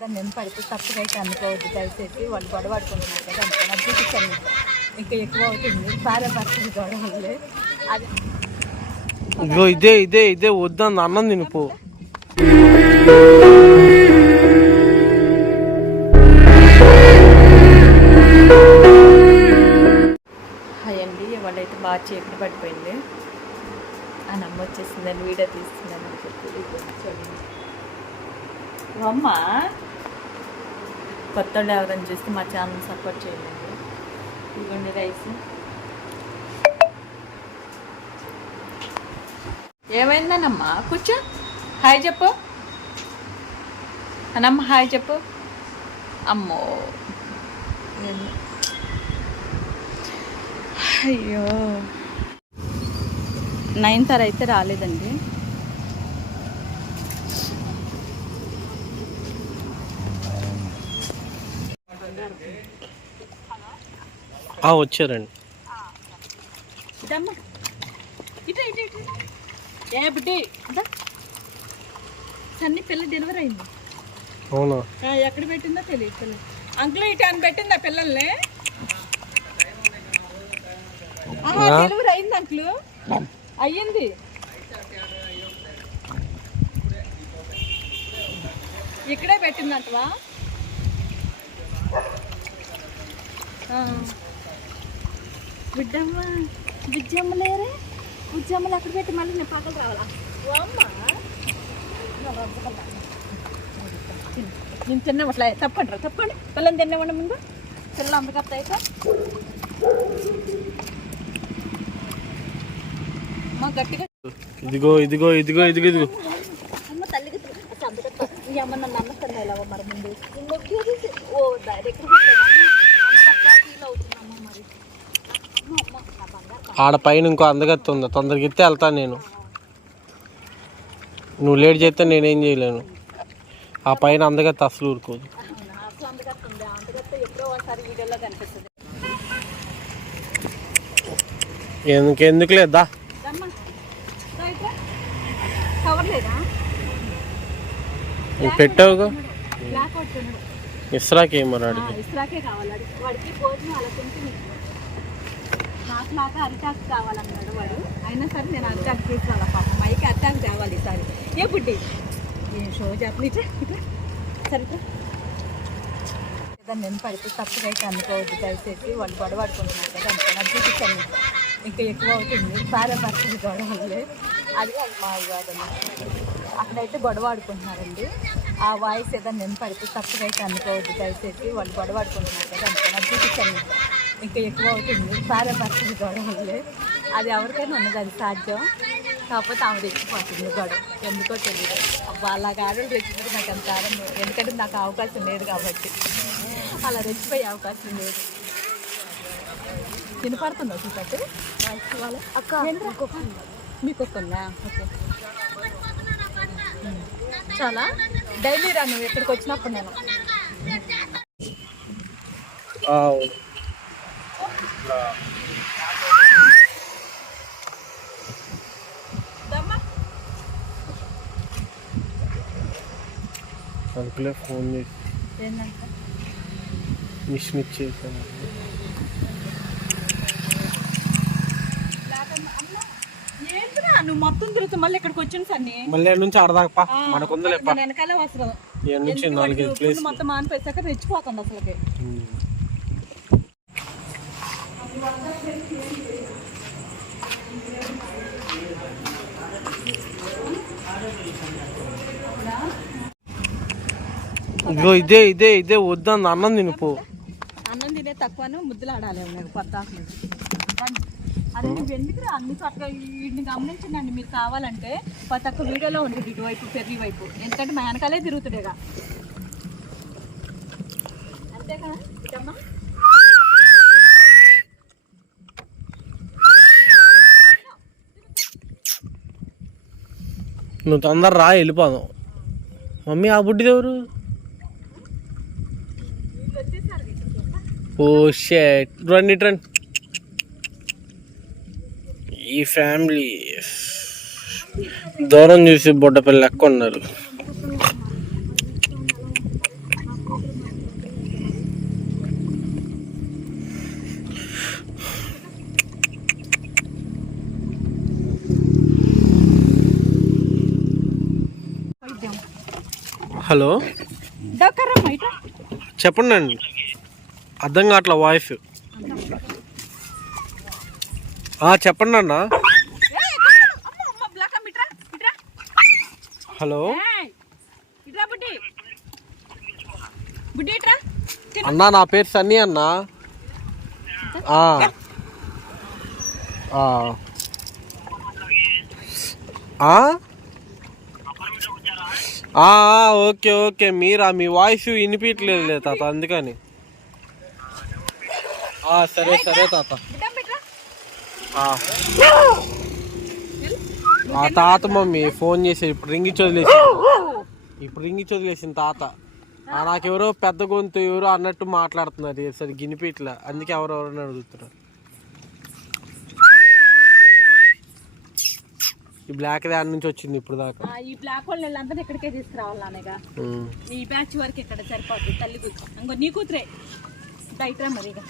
దాన్ని నేను పడితే తప్పుగా అయితే అనుకోవద్దు దయచేసి వాళ్ళు గొడవ ఆడుకుంటున్నారు కదా అనుకున్నా చూపించాను ఇంకా ఎక్కువ అవుతుంది. భార్య భర్తలు గొడవలే. అది ఇగో ఇదే ఇదే ఇదే వద్దని అన్నం తినిపో అండి. వాళ్ళైతే బాగా చీకటి పడిపోయింది. ఆ నమ్మ వచ్చేసింది నేను వీడియో తీస్తున్నాను. అని చెప్పి చూడండి అమ్మ. కొత్త ఎవరైనా చూస్తే మా ఛానల్ సపోర్ట్ చేయండి. ఇవ్వండి రైస్. ఏమైందనమ్మా కూర్చో. హాయ్ చెప్పు. అనమ్మ హాయ్ చెప్పు. అమ్మో. అయ్యో. నైన్ తార అయితే రాలేదండి. వచ్చారండి. ఏ బుడ్డి. సన్ని పిల్ల డెలివరీ అయింది. అవునా? ఎక్కడ పెట్టిందో తెలియదు పిల్ల. అంకుల్ ఇటు అని పెట్టిందా పిల్లల్ని? డెలివరీ అయింది అంకుల్. అయ్యింది. ఇక్కడే పెట్టిందంటవా. బిడ్డమ్మ బిజ్జమ్మ లేరే బుజ్జమ్మలు అక్కడ పెట్టి మళ్ళీ నేను పక్కన రావాలా? నేను తిన్నామట్లా తప్పండి రా తప్పండి. పిల్లని తిన్నామండి ముందు? పిల్లలు అమ్మకత్త అయితే మా గట్టిగా. ఇదిగో ఇదిగో ఇదిగో ఇదిగో ఇదిగో. అమ్మ తల్లికి అమ్మ నన్ను అన్నస్తాను ఇలా మరి ముందు. ఓ డైరెక్ట్ ఫీల్ అవుతుందమ్మ మరి అమ్మ అమ్మ నా బంగారు ఆడ పైన ఇంకో అందగత్తి ఉంది. తొందరగా ఇస్తే వెళ్తాను నేను. నువ్వు లేట్ చేస్తే నేనేం చేయలేను. ఆ పైన అందగత్తి అసలు ఊరుకోదు. ఎందుకు లేదా పెట్టావుగా? బ్లాక్ అవుట్ తినడు ఇస్రాకి ఏమో ఆ, అడిగి నాకు నాకు అరిటాక్ కావాలన్నాడు వాడు. అయినా సరే నేను అరిటాక్ తీసుకోవాలి పాప. మైకి అరిటాక్ తేవాలి ఈసారి. ఏ బుడ్డి? ఏ షో చెప్పలు సరిగ్గా నేను పడితే తప్పుగా అయితే అనుకోవద్దు దయచేసి వాళ్ళు గొడవడుకుంటున్నారు కదా అనుకున్నా చూపించాను ఇంకా ఎక్కువ అవుతుంది. భార్య భర్తలు గొడవలే. అది కాదు మా వివాదం అక్కడైతే గొడవ ఆడుకుంటున్నారండి ఆ వాయిస్ ఏదైనా నేను పడితే తప్పుగా అయితే అనుకోవద్దు దయచేసి వాళ్ళు గొడవ ఆడుకుంటున్నారు కదా అనుకున్నా చూపించాను ఇంకా ఎక్కువ అవుతుంది. భార్య భర్తలు గొడవలే అది ఎవరికైనా ఉన్నది అది సాధ్యం. కాకపోతే ఆమె రెచ్చిపోతుంది గొడవ. ఎందుకో తెలియదు అబ్బా అలాగ ఆడలు రెచ్చిపోతే నాకు అంత ఆనందం ఎందుకంటే నాకు అవకాశం లేదు కాబట్టి. అలా రెచ్చిపోయే అవకాశం లేదు. వినపడుతుందా చూపట్టు అక్క మీకు ఒక్కన్నా ఓకే. చాలా? డైలీ రా నువ్వు ఎక్కడికి వచ్చినప్పుడు నేను. ఫోన్ చేసి నువ్వు మొత్తం తిరుగుతూ మళ్ళీ ఇక్కడికి వచ్చిన సన్ని మళ్ళీ నుంచి ఆడదాకా పా మనకుందలే పా నేను వెనకాలే వస్త్రం ఈడ నుంచి నాలుగైదు ప్లేస్ మొత్తం మానిపేసాక రెచ్చిపోతుంది అసలుకి. ఇగో ఇదే ఇదే ఇదే వద్దని అన్నం తినిపో అన్నం తినే తక్కువను ముద్దులు ఆడాలి నాకు పద్దాకులు అదే నువ్వు ఎందుకు అన్ని చోట్ల వీటిని గమనించండి మీరు కావాలంటే ప్రతి ఒక్క వీడియోలో ఉంటుంది ఇటువైపు పెర్రి వైపు ఎందుకంటే మా వెనకాలే తిరుగుతుండేగా. అంతేగా ఇదమ్మా? నువ్వు తొందర రా వెళ్ళిపోదాం. మమ్మీ ఆ బుడ్డిది ఎవరు? ఓ షెట్. రండి రండి. ఈ ఫ్యామిలీ. దూరం చూసి బుడ్డ పిల్ల లెక్క ఉన్నారు. హలో. చెప్పండి అండి అర్థం కావట్లే వాయిస్ చెప్పండి అన్న. హలో. అన్నా నా పేరు సన్నీ అన్న. ఆ. Okay okay. మీరా? మీ వాయిస్ వినిపించలేదు తాత అందుకని. సరే సరే తాత. ఆ. తాత మమ్మీ ఫోన్ చేసి ఇప్పుడు రింగి వదిలేసి ఇప్పుడు రింగి వదిలేసింది తాత. నాకెవరో పెద్ద గొంతు ఎవరో అన్నట్టు మాట్లాడుతున్నారు. సరే గినిపిట్లా అందుకే ఎవరెవరని అడుగుతున్నారు. ఈ బ్లాక్ దాని నుంచి వచ్చింది ఇప్పుడు దాకా. ఈ బ్లాక్ హోల్ వీళ్ళందరూ ఇక్కడికే తీసుకురావాలి నాన్నగా ఉమ్. ఈ బ్యాచ్ వరకు ఇక్కడ సరిపోతుంది తల్లి కూతురు. ఇంకో నీ కూతురే. బయట మరి ఇక